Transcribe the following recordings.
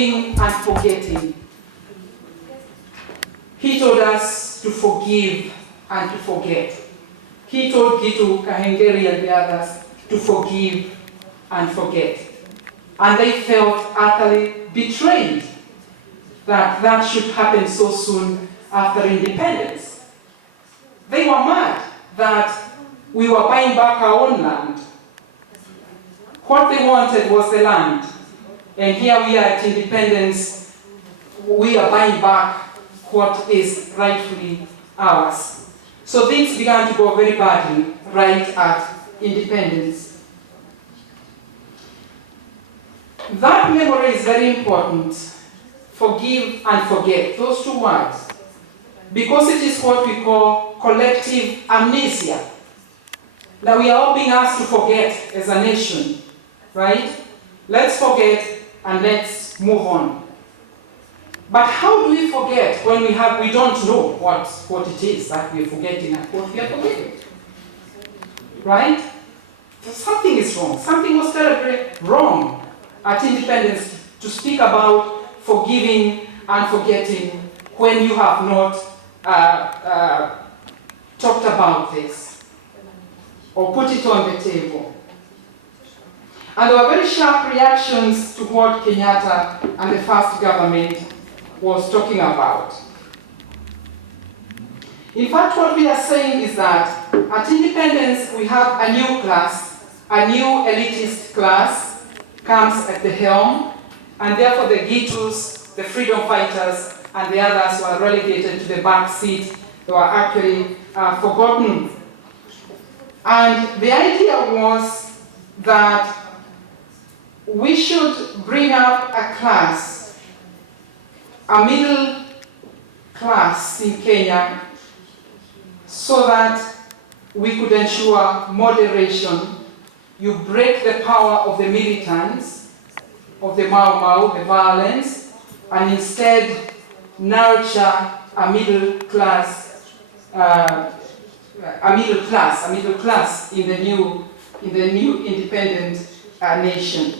forgiving and forgetting. He told us to forgive and to forget. He told Gitu, Kahengeri, and the others to forgive and forget. And they felt utterly betrayed that that should happen so soon after independence. They were mad that we were buying back our own land. What they wanted was the land. And here we are at independence, we are buying back what is rightfully ours. So things began to go very badly right at independence. That memory is very important. Forgive and forget, those two words. Because it is what we call collective amnesia. Now we are all being asked to forget as a nation, right? Let's forget and let's move on. But how do we forget when we don't know what it is that we are forgetting and what we are forgetting? Right? Something is wrong. Something was terribly wrong at independence to speak about forgiving and forgetting when you have not talked about this or put it on the table. And there were very sharp reactions to what Kenyatta and the first government was talking about. In fact, what we are saying is that at independence, we have a new class, a new elitist class comes at the helm, and therefore the Gitus, the freedom fighters, and the others were relegated to the back seat. They were actually forgotten. And the idea was that we should bring up a class, a middle class in Kenya, so that we could ensure moderation. You break the power of the militants, of the Mau Mau, the violence, and instead nurture a middle class in the new independent nation.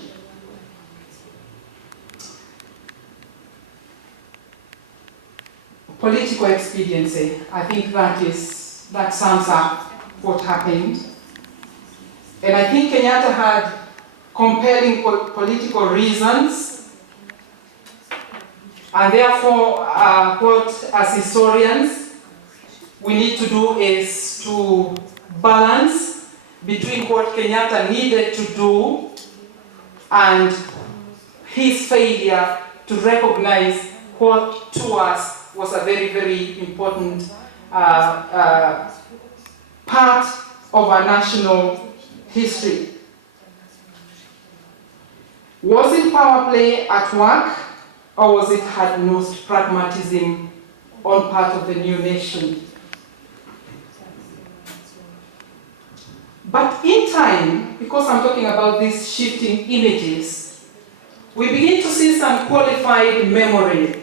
Political expediency, I think that sums up what happened. And I think Kenyatta had compelling political reasons, and therefore what as historians we need to do is to balance between what Kenyatta needed to do and his failure to recognize what to us was a very, very important part of our national history. Was it power play at work, or was it hard-nosed pragmatism on part of the new nation? But in time, because I'm talking about these shifting images, we begin to see some qualified memory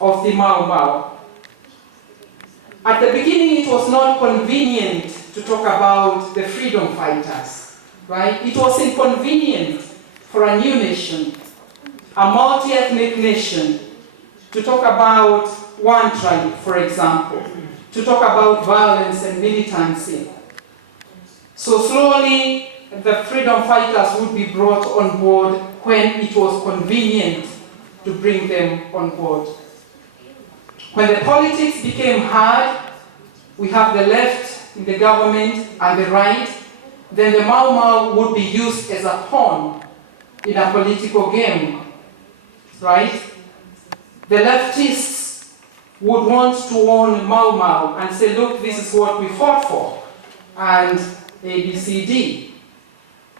of the Mau Mau. At the beginning, it was not convenient to talk about the freedom fighters, right? It was inconvenient for a new nation, a multi-ethnic nation, to talk about one tribe, for example, to talk about violence and militancy. So slowly, the freedom fighters would be brought on board when it was convenient to bring them on board. When the politics became hard, we have the left in the government and the right, then the Mau Mau would be used as a pawn in a political game, right? The leftists would want to own Mau Mau and say, look, this is what we fought for, and A, B, C, D.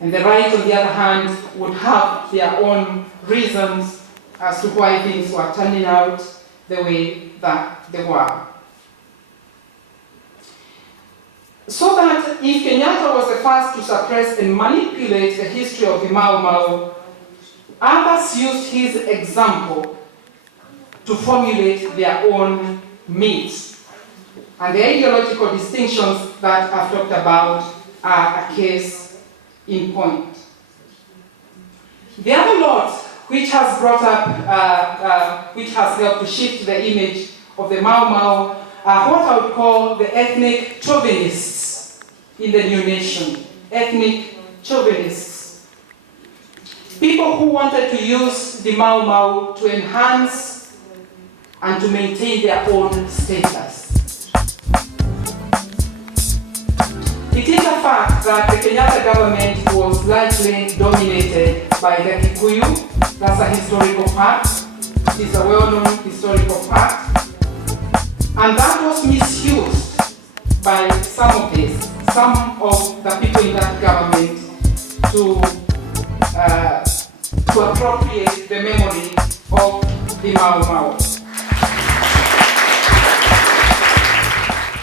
And the right, on the other hand, would have their own reasons as to why things were turning out the way that they were. So that if Kenyatta was the first to suppress and manipulate the history of the Mau Mau, others used his example to formulate their own myths. And the ideological distinctions that I've talked about are a case in point. The other lot which has brought up, which has helped to shift the image of the Mau Mau, are what I would call the ethnic chauvinists in the new nation. Ethnic chauvinists. People who wanted to use the Mau Mau to enhance and to maintain their own status. It is a fact that the Kenyatta government was largely dominated by the Kikuyu. That's a historical fact. It's a well-known historical fact. And that was misused by some of the people in that government to appropriate the memory of the Mau Mau.